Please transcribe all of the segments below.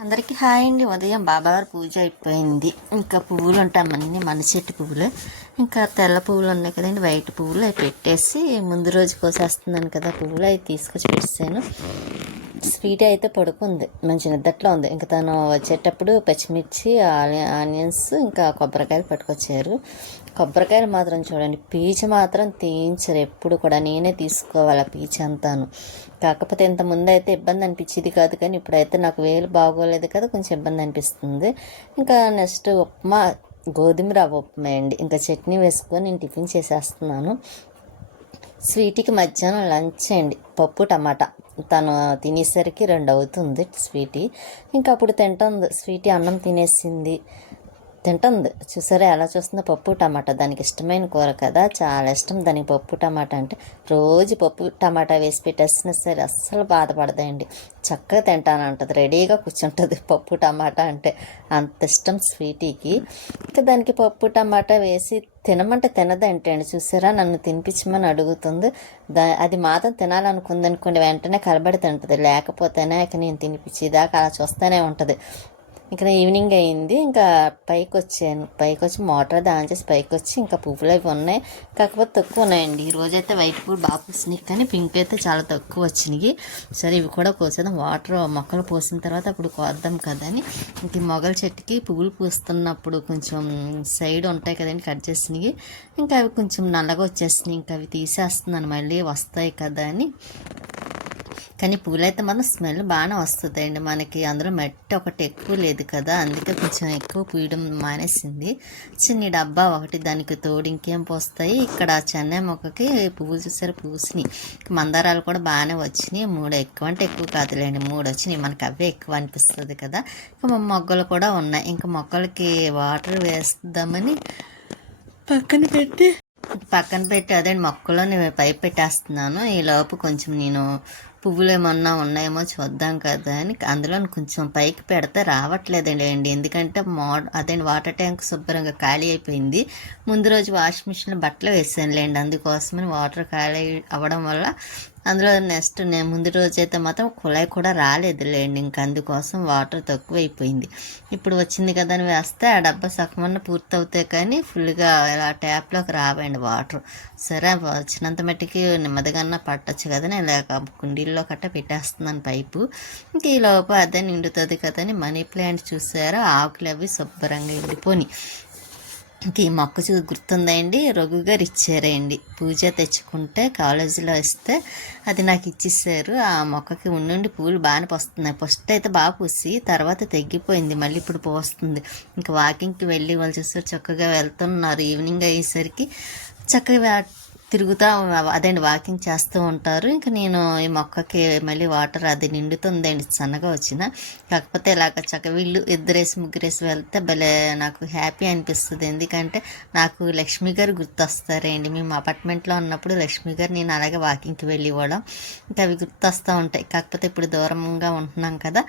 అందరికీ హాయ్ అండి. ఉదయం బాబావారి పూజ అయిపోయింది. ఇంకా పువ్వులు ఉంటామన్నీ మన చెట్టు పువ్వులు. ఇంకా తెల్ల పువ్వులు ఉన్నాయి కదండి. వైట్ పువ్వులు అవి పెట్టేసి ముందు రోజు కోసేస్తున్నాను కదా. పువ్వులు అవి తీసుకొచ్చి పెట్టాను స్వీట్ అయితే పడుకుంది. మంచి నిద్దట్లో ఉంది. ఇంకా తను వచ్చేటప్పుడు పచ్చిమిర్చి ఆని- ఆనియన్స్ ఇంకా కొబ్బరికాయలు పట్టుకొచ్చారు. కొబ్బరికాయలు మాత్రం చూడండి. పీచు మాత్రం తీయించరు. ఎప్పుడు కూడా నేనే తీసుకోవాలి ఆ పీచు అంతాను. కాకపోతే ఇంత ముందు అయితే ఇబ్బంది అనిపించేది కాదు కానీ ఇప్పుడైతే నాకు వేలు బాగోలేదు కదా కొంచెం ఇబ్బంది అనిపిస్తుంది. ఇంకా నెక్స్ట్ ఉప్మా గోధుమ రవ్వ ఉప్మా అండి. ఇంకా చట్నీ వేసుకొని నేను టిఫిన్ చేసేస్తున్నాను. స్వీట్కి మధ్యాహ్నం లంచ్ అండి. పప్పు టమాటా. తను తినేసరికి రెండు అవుతుంది స్వీటీ. ఇంకా అప్పుడు తింటుంది. స్వీటీ అన్నం తినేసింది. తింటుంది. చూసారా? ఎలా చూస్తుందో పప్పు టమాటా. దానికి ఇష్టమైన కూర కదా. చాలా ఇష్టం దానికి పప్పు టమాటా అంటే. రోజు పప్పు టమాటా వేసి పెట్టేసినా సరే అస్సలు బాధపడదండి. చక్కగా తింటానంటది. రెడీగా కూర్చుంటుంది పప్పు టమాటా అంటే. అంత ఇష్టం స్వీటీకి. ఇంకా దానికి పప్పు టమాటా వేసి తినమంటే తినదంటే అండి? చూసారా? నన్ను తినిపించమని అడుగుతుంది. దా అది మాత్రం తినాలనుకుందనుకోండి వెంటనే కలబడి తింటుంది. లేకపోతేనే ఇక నేను తినిపించేదాకా అలా చూస్తూనే ఉంటుంది. ఇక్కడ ఈవినింగ్ అయింది. ఇంకా పైకి వచ్చాను పైకి వచ్చి మోటార్ దాని చేసి పైకి వచ్చి ఇంకా పువ్వులు అవి ఉన్నాయి. కాకపోతే తక్కువ ఉన్నాయండి. ఈ రోజైతే అయితే వైట్ పువ్వులు బాగా పూసినాయి కానీ పింక్ అయితే చాలా తక్కువ వచ్చినాయి. సరే ఇవి కూడా కోసేద్దాం. వాటర్ మొక్కలు పోసిన తర్వాత అప్పుడు కోద్దాం కదా అని. ఇంక మొగల చెట్టుకి పువ్వులు పూస్తున్నప్పుడు కొంచెం సైడ్ ఉంటాయి కదండి కట్ చేసినవి ఇంకా అవి కొంచెం నల్లగా వచ్చేసినాయి. ఇంకా అవి తీసేస్తున్నాను. మళ్ళీ వస్తాయి కదా అని. కానీ పూలైతే మాత్రం స్మెల్ బాగానే వస్తుందండి మనకి. అందులో మట్టి ఒకటి ఎక్కువ లేదు కదా అందుకే కొంచెం ఎక్కువ పూయడం మానేసింది. చిన్న డబ్బా ఒకటి దానికి తోడు ఇంకేం పోస్తాయి? ఇక్కడ చెన్నై మొక్కకి పువ్వులు చూసారు? పూసినాయి. మందారాలు కూడా బాగానే వచ్చినాయి. మూడు ఎక్కువ అంటే ఎక్కువ కాదులేండి మూడు వచ్చినాయి. మనకి అవే ఎక్కువ అనిపిస్తుంది కదా. ఇంకా మొగ్గలు కూడా ఉన్నాయి. ఇంకా మొక్కలకి వాటర్ వేస్తామని పక్కన పెట్టి పక్కన పెట్టి అదే మొక్కలో నేను పైప్ పెట్టేస్తున్నాను. ఈ లోపు కొంచెం నేను పువ్వులు ఏమన్నా ఉన్నాయేమో చూద్దాం కదా అని అందులో కొంచెం పైకి పెడితే రావట్లేదండి అండి. ఎందుకంటే మో అదే వాటర్ ట్యాంక్ శుభ్రంగా ఖాళీ అయిపోయింది. ముందు రోజు వాషింగ్ మిషన్లో బట్టలు వేసానులేండి. అందుకోసమని వాటర్ ఖాళీ అవ్వడం వల్ల అందులో నెక్స్ట్ నేను ముందు రోజు అయితే మాత్రం కుళాయి కూడా రాలేదులేండి. ఇంక అందుకోసం వాటర్ తక్కువ అయిపోయింది ఇప్పుడు వచ్చింది కదా అని వేస్తే ఆ డబ్బా సగమన్న పూర్తవుతాయి కానీ ఫుల్గా ఇలా ట్యాప్లోకి రావండి వాటర్. సరే వచ్చినంత మట్టికి నెమ్మదిగా పట్టచ్చు కదా నేను ఇలా కుండీల్లో కట్ట పెట్టేస్తున్నాను పైపు. ఇంక ఈ లోపు అదే నిండుతుంది కదా అని మనీ ప్లాంట్ చూసారో? ఆకులు అవి శుభ్రంగా ఎండిపోయి ఇంక ఈ మొక్క చూ గుర్తుందండి రఘు గారు ఇచ్చారండి. పూజ తెచ్చుకుంటే కాలేజీలో ఇస్తే అది నాకు ఇచ్చేసారు. ఆ మొక్కకి ఉండి పూలు బాగానే పోస్తున్నాయి. ఫస్ట్ అయితే బాగా పూసి తర్వాత తగ్గిపోయింది మళ్ళీ ఇప్పుడు పోస్తుంది. ఇంకా వాకింగ్కి వెళ్ళి వాళ్ళు చూస్తారు చక్కగా వెళ్తున్నారు. ఈవినింగ్ అయ్యేసరికి చక్కగా తిరుగుతూ అదండి వాకింగ్ చేస్తూ ఉంటారు. ఇంకా నేను ఈ మొక్కకి మళ్ళీ వాటర్ అది నిండుతుందండి సన్నగా వచ్చిన. కాకపోతే ఇలాగ చక్క వీళ్ళు ఇద్దరేసి ముగ్గురేసి వెళ్తే భలే నాకు హ్యాపీ అనిపిస్తుంది. ఎందుకంటే నాకు లక్ష్మి గారు గుర్తొస్తారండి మేము అపార్ట్మెంట్లో ఉన్నప్పుడు లక్ష్మి గారు నేను అలాగే వాకింగ్కి వెళ్ళి ఇవ్వడం ఇంకా అవి గుర్తొస్తూ ఉంటాయి. కాకపోతే ఇప్పుడు దూరంగా ఉంటున్నాం కదా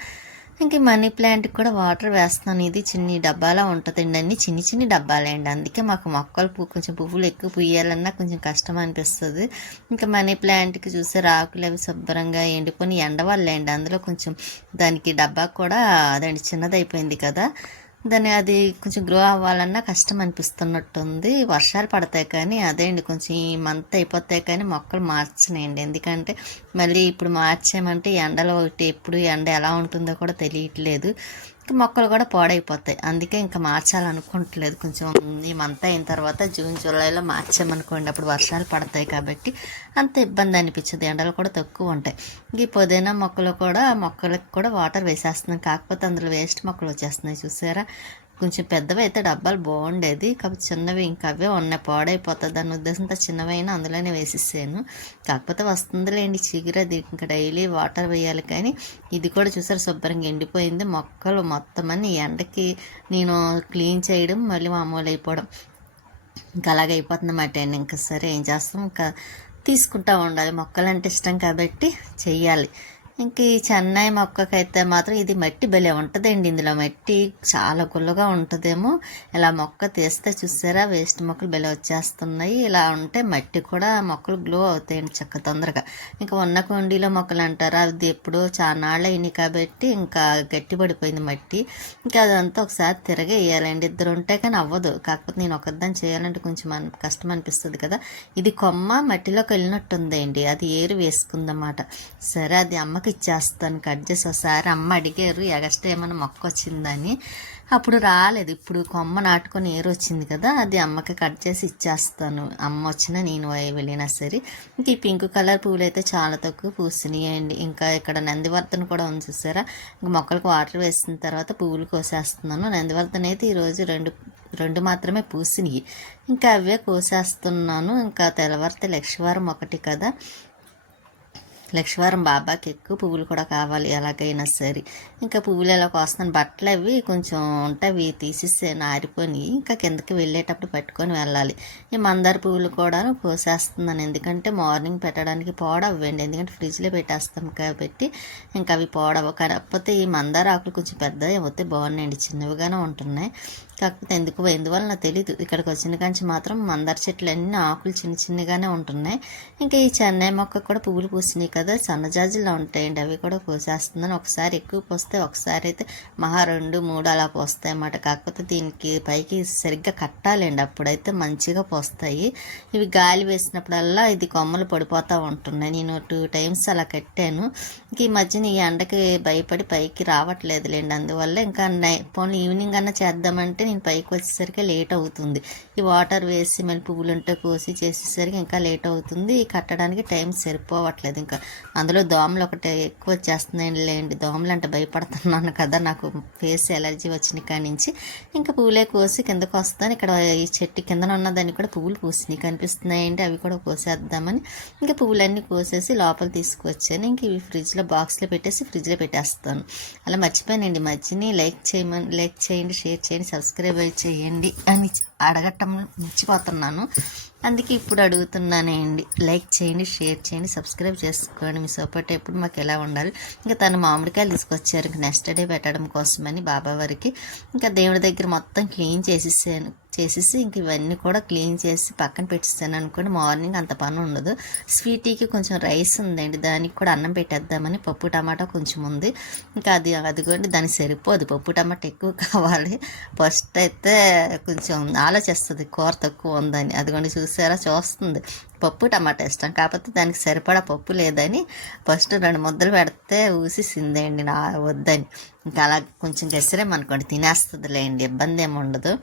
ఇంక మనీ ప్లాంట్కి కూడా వాటర్ వేస్తున్నాను. ఇది చిన్ని డబ్బాలా ఉంటుందండి అన్ని చిన్ని చిన్ని డబ్బాలే అండి అందుకే మాకు మొక్కలు పూ కొంచెం పువ్వులు ఎక్కువ పుయ్యాలన్నా కొంచెం కష్టం అనిపిస్తుంది. ఇంకా మనీ ప్లాంట్కి చూసే రాకులు అవి శుభ్రంగా ఎండిపోయి ఎండవాళ్ళండి అందులో కొంచెం దానికి డబ్బా కూడా అదండి చిన్నదైపోయింది కదా. దాన్ని అది కొంచెం గ్రో అవ్వాలన్నా కష్టం అనిపిస్తున్నట్టుంది. వర్షాలు పడతాయి కానీ అదే అండి కొంచెం ఈ మంత్ అయిపోతాయి కానీ మొక్కలు మార్చనేయండి ఎందుకంటే మళ్ళీ ఇప్పుడు మార్చామంటే ఎండలో ఒకటి ఎప్పుడు ఎండ ఎలా ఉంటుందో కూడా తెలియట్లేదు. మొక్కలు కూడా పాడైపోతాయి. అందుకే ఇంకా మార్చాలనుకుంటలేదు. కొంచెం ఈ మంత్ అయిన తర్వాత జూన్ జూలైలో మార్చామనుకోండి అప్పుడు వర్షాలు పడతాయి కాబట్టి అంత ఇబ్బంది అనిపించదు ఎండలు కూడా తక్కువ ఉంటాయి. ఇంక ఈ పుదీనా మొక్కలు కూడా మొక్కలకు కూడా వాటర్ వేసేస్తున్నాం. కాకపోతే అందులో వేస్ట్ మొక్కలు వచ్చేస్తున్నాయి. చూసారా? కొంచెం పెద్దవి అయితే డబ్బాలు బాగుండేది. కాకపోతే చిన్నవి ఇంకా అవే ఉన్నాయి. పాడైపోతుంది అన్న ఉద్దేశంతో చిన్నవైనా అందులోనే వేసేసాను. కాకపోతే వస్తుందిలేండి చిగురు అది ఇంకా డైలీ వాటర్ వేయాలి కానీ ఇది కూడా చూసారు శుభ్రంగా ఎండిపోయింది. మొక్కలు మొత్తం అన్ని ఎండకి నేను క్లీన్ చేయడం మళ్ళీ మామూలు అయిపోవడం. ఇంకా అలాగే అయిపోతుందన్నమాట అండి. ఇంకా సరే ఏం చేస్తాం? ఇంకా తీసుకుంటా ఉండాలి. మొక్కలు అంటే ఇష్టం కాబట్టి చెయ్యాలి. ఇంక ఈ చెన్నై మొక్కకైతే మాత్రం ఇది మట్టి భలే ఉంటుందండి. ఇందులో మట్టి చాలా గుల్లగా ఉంటుందేమో. ఇలా మొక్క తీస్తే చూసారా వేస్ట్ మొక్కలు భలే వచ్చేస్తున్నాయి. ఇలా ఉంటే మట్టి కూడా మొక్కలు గ్లో అవుతాయండి చక్క తొందరగా. ఇంకా ఉన్న కొండీలో మొక్కలు అంటారు అది ఎప్పుడో చానాళ్ళు అయినాయి కాబట్టి ఇంకా గట్టి పడిపోయింది మట్టి. ఇంకా అదంతా ఒకసారి తిరగేయాలండి. ఇద్దరు ఉంటే కానీ అవ్వదు. కాకపోతే నేను ఒకదాన్ని చేయాలంటే కొంచెం మన కష్టం అనిపిస్తుంది కదా. ఇది కొమ్మ మట్టిలోకి వెళ్ళినట్టుందండి. అది ఏరు వేసుకుందన్నమాట. సరే అది అమ్మకి ఇచ్చేస్తాను కట్ చేసి ఒకసారి అమ్మ అడిగారు ఎగస్ట్ ఏమైనా మొక్క వచ్చిందని. అప్పుడు రాలేదు. ఇప్పుడు కొమ్మ నాటుకొని ఏరు వచ్చింది కదా అది అమ్మకి కట్ చేసి ఇచ్చేస్తాను. అమ్మ వచ్చినా నేను వెళ్ళినా సరే. ఇంక ఈ పింక్ కలర్ పూలు అయితే చాలా తక్కువ పూసినాయండి. ఇంకా ఇక్కడ నందివర్ధన కూడా ఉంది చూసారా? ఇంక మొక్కలకు వాటర్ వేసిన తర్వాత పువ్వులు కోసేస్తున్నాను. నందివర్ధన అయితే ఈరోజు రెండు రెండు మాత్రమే పూసినాయి. ఇంకా అవే కోసేస్తున్నాను. ఇంకా తెల్లవారితే లక్ష్మీవారం ఒకటి కదా. లక్ష్మీవారం బాబాకి ఎక్కువ పువ్వులు కూడా కావాలి ఎలాగైనా సరే. ఇంకా పువ్వులు ఎలా కోస్తాను బట్టలు అవి కొంచెం ఉంటాయి అవి తీసేసాను ఆరిపోయి ఇంకా కిందకి వెళ్ళేటప్పుడు పట్టుకొని వెళ్ళాలి. ఈ మందార పువ్వులు కూడా కోసేస్తున్నాను. ఎందుకంటే మార్నింగ్ పెట్టడానికి పోడవ్వండి ఎందుకంటే ఫ్రిడ్జ్లో పెట్టేస్తాం కాబట్టి ఇంకా అవి పోడవు కాకపోతే ఈ మందార ఆకులు కొంచెం పెద్దవి అవుతాయి బాగున్నాయండి. చిన్నవిగానే ఉంటున్నాయి. కాకపోతే ఎందుకు ఎందువల్ల నాకు తెలీదు. ఇక్కడికి వచ్చిన కాంచి మాత్రం మందార చెట్లు అన్ని ఆకులు చిన్న చిన్నగానే ఉంటున్నాయి. ఇంకా ఈ చెన్నై మొక్క కూడా పువ్వులు పూసినాయి కదా. సన్నజాజులా ఉంటాయండి. అవి కూడా పూసేస్తుందని ఒకసారి ఎక్కువ పూస్తే ఒకసారి అయితే మహా రెండు మూడు అలా పోస్తాయి అన్నమాట కాకపోతే దీనికి పైకి సరిగ్గా కట్టాలండి. అప్పుడైతే మంచిగా పోస్తాయి. ఇవి గాలి వేసినప్పుడల్లా ఇది కొమ్మలు పడిపోతూ ఉంటున్నాయి. నేను టూ టైమ్స్ అలా కట్టాను. ఇంక ఈ మధ్యన ఈ ఎండకి భయపడి పైకి రావట్లేదులేండి. అందువల్ల ఇంకా నై పోనీ ఈవినింగ్ అన్న చేద్దామంటే నేను పైకి వచ్చేసరికి లేట్ అవుతుంది. ఈ వాటర్ వేసి మళ్ళీ పువ్వులు ఉంటే కోసి చేసేసరికి ఇంకా లేట్ అవుతుంది. కట్టడానికి టైం సరిపోవట్లేదు ఇంకా. అందులో దోమలు ఒకటి ఎక్కువ వచ్చేస్తున్నాయండి లేండి. దోమలు అంటే భయపడుతున్నాను కదా. నాకు ఫేస్ ఎలర్జీ వచ్చిన కాడి నుంచి. ఇంకా పువ్వులే కోసి కిందకు వస్తాను. ఇక్కడ ఈ చెట్టు కిందన ఉన్నదాన్ని కూడా పువ్వులు పూసినాయి కనిపిస్తున్నాయండి. అవి కూడా కోసేద్దామని. ఇంకా పువ్వులన్నీ కోసేసి లోపల తీసుకువచ్చాను ఇంక ఇవి ఫ్రిడ్జ్లో బాక్స్లో పెట్టేసి ఫ్రిడ్జ్లో పెట్టేస్తాను. అలా మర్చిపోయానండి. మధ్యని లైక్ చేయమని లైక్ చేయండి షేర్ చేయండి సబ్స్క్రైబ్ చేయండి అని అడగటం మర్చిపోతున్నాను. అందుకే ఇప్పుడు అడుగుతున్నానండి లైక్ చేయండి షేర్ చేయండి సబ్స్క్రైబ్ చేసుకోండి. మీ సపోర్ట్ ఎప్పుడు మాకు ఎలా ఉండాలి? ఇంకా తను మామిడికాయలు తీసుకొచ్చారు. ఇంకా నెక్స్ట్ డే పెట్టడం కోసమని బాబా వారికి ఇంకా దేవుడి దగ్గర మొత్తం క్లీన్ చేసేసాను. చేసేసి ఇంక ఇవన్నీ కూడా క్లీన్ చేసి పక్కన పెట్టేస్తాను అనుకోండి మార్నింగ్ అంత పని ఉండదు. స్వీటీకి కొంచెం రైస్ ఉందండి. దానికి కూడా అన్నం పెట్టేద్దామని పప్పు టమాటా కొంచెం ఉంది. ఇంకా అది అదిగోండి దానికి సరిపోదు. పప్పు టమాటా ఎక్కువ కావాలి. ఫస్ట్ అయితే కొంచెం ఆలోచిస్తుంది. కూర తక్కువ ఉందని. అదిగోండి చూసారా చూస్తుంది. పప్పు టమాటా ఇష్టం. కాకపోతే దానికి సరిపడా పప్పు లేదని ఫస్ట్ రెండు ముద్దలు పెడితే ఊసిసిందండి నా వద్దని. ఇంకా అలా కొంచెం గెసరేమనుకోండి తినేస్తుందిలేండి. ఇబ్బంది ఏమి ఉండదు.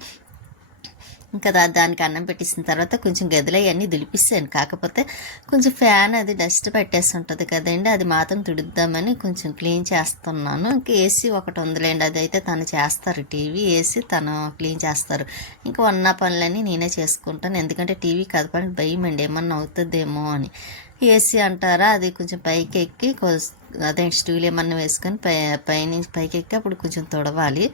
ఇంకా దానికి అన్నం పెట్టేసిన తర్వాత కొంచెం గదిలో అవన్నీ దులిపిస్తాను కాకపోతే కొంచెం ఫ్యాన్ అది డస్ట్ పెట్టేసి ఉంటుంది కదండి అది మాత్రం తుడుద్దామని కొంచెం క్లీన్ చేస్తున్నాను. ఇంకా ఏసీ ఒకటి ఉందిలేండి అది అయితే తను చేస్తారు. టీవీ ఏసీ తను క్లీన్ చేస్తారు. ఇంకా ఉన్న పనులన్నీ నేనే చేసుకుంటాను. ఎందుకంటే టీవీ కదపని భయం అండి ఏమన్నా అవుతుందేమో అని. ఏసీ అంటారా అది కొంచెం పైకి ఎక్కి అదే స్టూల్ ఏమన్నా వేసుకొని పై పైనుంచి పైకి ఎక్కి అప్పుడు కొంచెం తుడవాలి.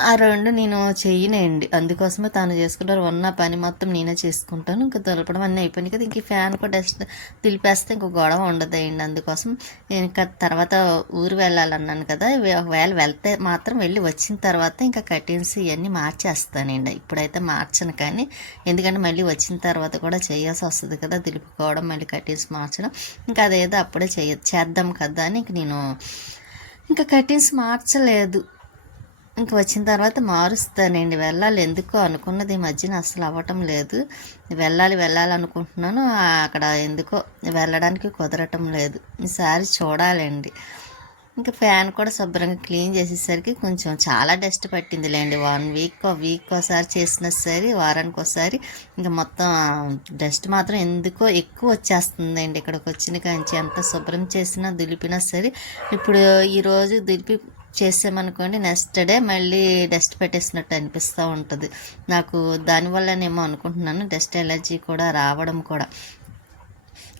ఆ రెండు నేను చేయనండి. అందుకోసమే తాను చేసుకుంటారు. ఉన్న పని మొత్తం నేనే చేసుకుంటాను. ఇంకా దులపడం అన్నీ అయిపోయినాయి కదా. ఇంక ఫ్యాన్ కూడా డస్ట్ తిలిపేస్తే ఇంకో గొడవ ఉండదండి. అందుకోసం నేను ఇంకా తర్వాత ఊరు వెళ్ళాలన్నాను కదా. ఒకవేళ వెళ్తే మాత్రం వెళ్ళి వచ్చిన తర్వాత ఇంకా కటింగ్స్ ఇవన్నీ మార్చేస్తానండి. ఇప్పుడైతే మార్చను కానీ ఎందుకంటే మళ్ళీ వచ్చిన తర్వాత కూడా చేయాల్సి వస్తుంది కదా. తిలుపుకోవడం మళ్ళీ కటింగ్స్ మార్చడం. ఇంకా అదేదో అప్పుడే చేయ చేద్దాం కదా అని ఇంక నేను ఇంకా కటింగ్స్ మార్చలేదు. ఇంక వచ్చిన తర్వాత మారుస్తానండి. వెళ్ళాలి. ఎందుకో అనుకున్నది ఈ మధ్యన అసలు అవ్వటం లేదు. వెళ్ళాలి వెళ్ళాలి అనుకుంటున్నాను అక్కడ ఎందుకో వెళ్ళడానికి కుదరటం లేదు. ఈసారి చూడాలండి. ఇంకా ఫ్యాన్ కూడా శుభ్రంగా క్లీన్ చేసేసరికి కొంచెం చాలా డస్ట్ పట్టింది లేండి వన్ వీక్ వీక్ ఒకసారి చేసిన సరే వారానికి ఒకసారి ఇంకా మొత్తం డస్ట్ మాత్రం ఎందుకో ఎక్కువ వచ్చేస్తుందండి. ఇక్కడికి వచ్చిన కాంచి ఎంత శుభ్రం చేసినా దులిపినా సరే ఇప్పుడు ఈరోజు దులిపి చేసామనుకోండి నెక్స్ట్ డే మళ్ళీ డస్ట్ పెట్టేసినట్టు అనిపిస్తూ ఉంటుంది. నాకు దానివల్లనేమో అనుకుంటున్నాను డస్ట్ ఎలర్జీ కూడా రావడం కూడా.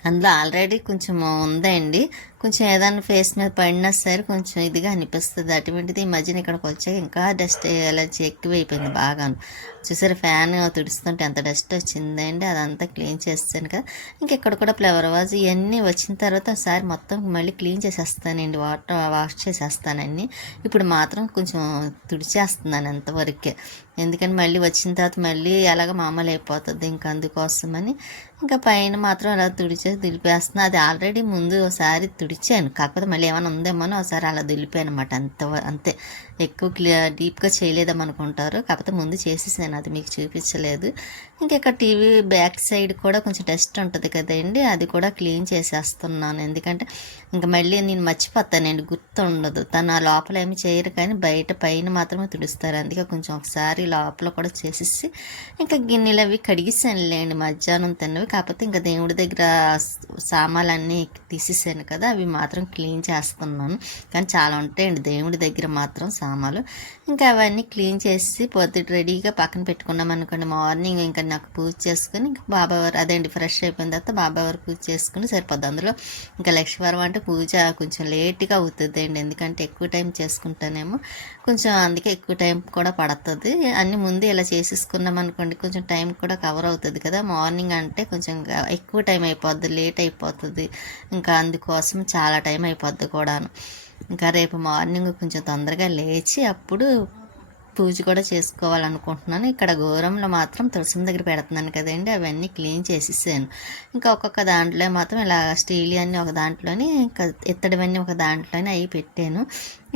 అందులో ఆల్రెడీ కొంచెం ఉందండి. కొంచెం ఏదైనా ఫేస్ మీద పడినా సరే కొంచెం ఇదిగా అనిపిస్తుంది. అటువంటిది ఈ మధ్యన ఇక్కడికి వచ్చాక ఇంకా డస్ట్ ఎలర్జీ ఎక్కువైపోయింది బాగాను. చూసారు ఫ్యాన్ తుడుస్తుంటే ఎంత డస్ట్ వచ్చిందండి అదంతా క్లీన్ చేస్తాను కదా. ఇంక ఇక్కడ కూడా ఫ్లవర్ వాజ్ ఇవన్నీ వచ్చిన తర్వాత ఒకసారి మొత్తం మళ్ళీ క్లీన్ చేసేస్తానండి. వాటర్ వాష్ చేసేస్తానండి ఇప్పుడు మాత్రం కొంచెం తుడిచేస్తున్నాను అంతవరకే ఎందుకని మళ్ళీ వచ్చిన తర్వాత మళ్ళీ ఎలాగ మామూలు అయిపోతుంది ఇంకా అందుకోసమని. ఇంకా పైన మాత్రం అలా తుడిచేసి దులిపేస్తున్నా. అది ఆల్రెడీ ముందు ఒకసారి తుడి తుడిచాను. కాకపోతే మళ్ళీ ఏమైనా ఉందేమో ఒకసారి అలా దులిపాను అనమాట అంత అంతే. ఎక్కువ క్లియర్ డీప్గా చేయలేదేమో అనుకుంటారు కాకపోతే ముందు చేసేసాను అది మీకు చూపించలేదు. ఇంకా ఇక్కడ టీవీ బ్యాక్ సైడ్ కూడా కొంచెం డస్ట్ ఉంటుంది కదండి అది కూడా క్లీన్ చేసేస్తున్నాను. ఎందుకంటే ఇంకా మళ్ళీ నేను మర్చిపోతానండి గుర్తు ఉండదు తను ఆ లోపల ఏమి చేయరు కానీ బయట పైన మాత్రమే తుడుస్తారు. అందుకే కొంచెం ఒకసారి లోపల కూడా చేసేసి ఇంకా గిన్నెలు అవి కడిగిసానులేండి మధ్యాహ్నం తిన్నవి. కాకపోతే ఇంకా దేవుడి దగ్గర సామాన్లన్నీ తీసేసాను కదా అవి మాత్రం క్లీన్ చేస్తున్నాను. కానీ చాలా ఉంటాయండి దేవుడి దగ్గర మాత్రం సామాన్లు. ఇంకా అవన్నీ క్లీన్ చేసి పొద్దుట రెడీగా పక్కన పెట్టుకున్నాం అనుకోండి. మార్నింగ్ ఇంకా నాకు పూజ చేసుకుని ఇంకా బాబావారు అదేంటి ఫ్రెష్ అయిపోయిన తర్వాత బాబావారు పూజ చేసుకుని సరిపోద్ది. అందులో ఇంకా లక్ష్మీవారం అంటే పూజ కొంచెం లేట్గా అవుతుంది అండి ఎందుకంటే ఎక్కువ టైం చేసుకుంటానేమో. కొంచెం అందుకే ఎక్కువ టైం కూడా పడుతుంది. అన్ని ముందు ఇలా చేసేసుకున్నాం అనుకోండి కొంచెం టైం కూడా కవర్ అవుతుంది కదా. మార్నింగ్ అంటే కొంచెం ఎక్కువ టైం అయిపోద్ది లేట్ అయిపోతుంది. ఇంకా అందుకోసం చాలా టైం అయిపోద్ది కూడాను. ఇంకా రేపు మార్నింగ్ కొంచెం తొందరగా లేచి అప్పుడు పూజ కూడా చేసుకోవాలనుకుంటున్నాను. ఇక్కడ గోరంలో మాత్రం తులసిం దగ్గర పెడుతున్నాను కదండి అవన్నీ క్లీన్ చేసేసాను. ఇంకా ఒక్కొక్క దాంట్లో మాత్రం ఇలా స్టీల్ అన్నీ ఒక దాంట్లోని ఇంకా ఇత్తడివన్నీ ఒక దాంట్లోనే అవి పెట్టాను.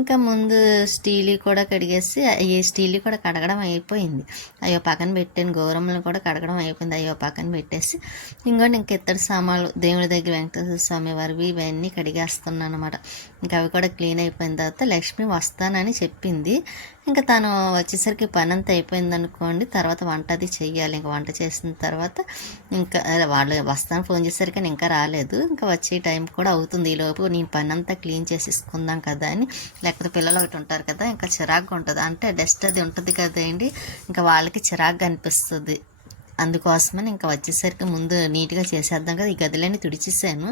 ఇంకా ముందు స్టీల్ కూడా కడిగేసి ఏ స్టీల్ కూడా కడగడం అయిపోయింది. అయ్యో పక్కన పెట్టాను గౌరమ్మలు కూడా కడగడం అయిపోయింది. అయ్యో పక్కన పెట్టేసి ఇంకోటి ఇంక ఇత్తడి సామాన్లు దేవుడి దగ్గర వెంకటేశ్వర స్వామి వారివి ఇవన్నీ కడిగేస్తున్నాను అనమాట ఇంకా అవి కూడా క్లీన్ అయిపోయిన తర్వాత లక్ష్మి వస్తానని చెప్పింది. ఇంకా తను వచ్చేసరికి పని అంతా అయిపోయింది అనుకోండి తర్వాత వంట అది చెయ్యాలి. ఇంకా వంట చేసిన తర్వాత ఇంకా వాళ్ళు వస్తాను ఫోన్ చేసరికి నేను ఇంకా రాలేదు. ఇంకా వచ్చే టైం కూడా అవుతుంది ఈలోపు నేను పని అంతా క్లీన్ చేసేసుకుందాం కదా అని లేకపోతే పిల్లలు ఒకటి ఉంటారు కదా ఇంకా చిరాగ్గా ఉంటుంది. అంటే డస్ట్ అది ఉంటుంది కదండి ఇంకా వాళ్ళకి చిరాగ్గా అనిపిస్తుంది. అందుకోసమని ఇంకా వచ్చేసరికి ముందు నీట్గా చేసేద్దాం కదా ఈ గదిలన్నీ తుడిచేసాను.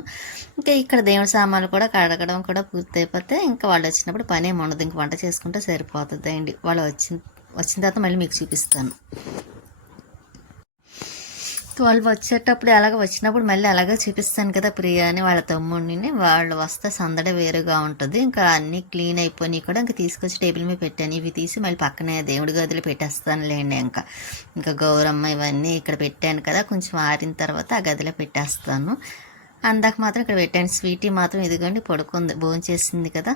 ఇంకా ఇక్కడ దేవుడి సామాన్లు కూడా కడగడం కూడా పూర్తయిపోతే ఇంకా వాళ్ళు వచ్చినప్పుడు పని ఏమి ఉండదు. ఇంక వంట చేసుకుంటే సరిపోతుంది అండి వాళ్ళు వచ్చిన వచ్చిన తర్వాత మళ్ళీ మీకు చూపిస్తాను. వాళ్ళు వచ్చేటప్పుడు అలాగ వచ్చినప్పుడు మళ్ళీ అలాగే చూపిస్తాను కదా ప్రియా అని వాళ్ళ తమ్ముడిని. వాళ్ళు వస్తే సందడి వేరుగా ఉంటుంది. ఇంకా అన్నీ క్లీన్ అయిపోయి కూడా ఇంకా తీసుకొచ్చి టేబుల్ మీద పెట్టాను. ఇవి తీసి మళ్ళీ పక్కనే దేవుడి గదిలో పెట్టేస్తాను లేండి ఇంకా. ఇంకా గౌరమ్మ ఇవన్నీ ఇక్కడ పెట్టాను కదా. కొంచెం ఆరిన తర్వాత ఆ గదిలో పెట్టేస్తాను. అందాక మాత్రం ఇక్కడ పెట్టాను. స్వీటీ మాత్రం ఇదిగోండి పడుకుంది. భోజనం చేసింది కదా.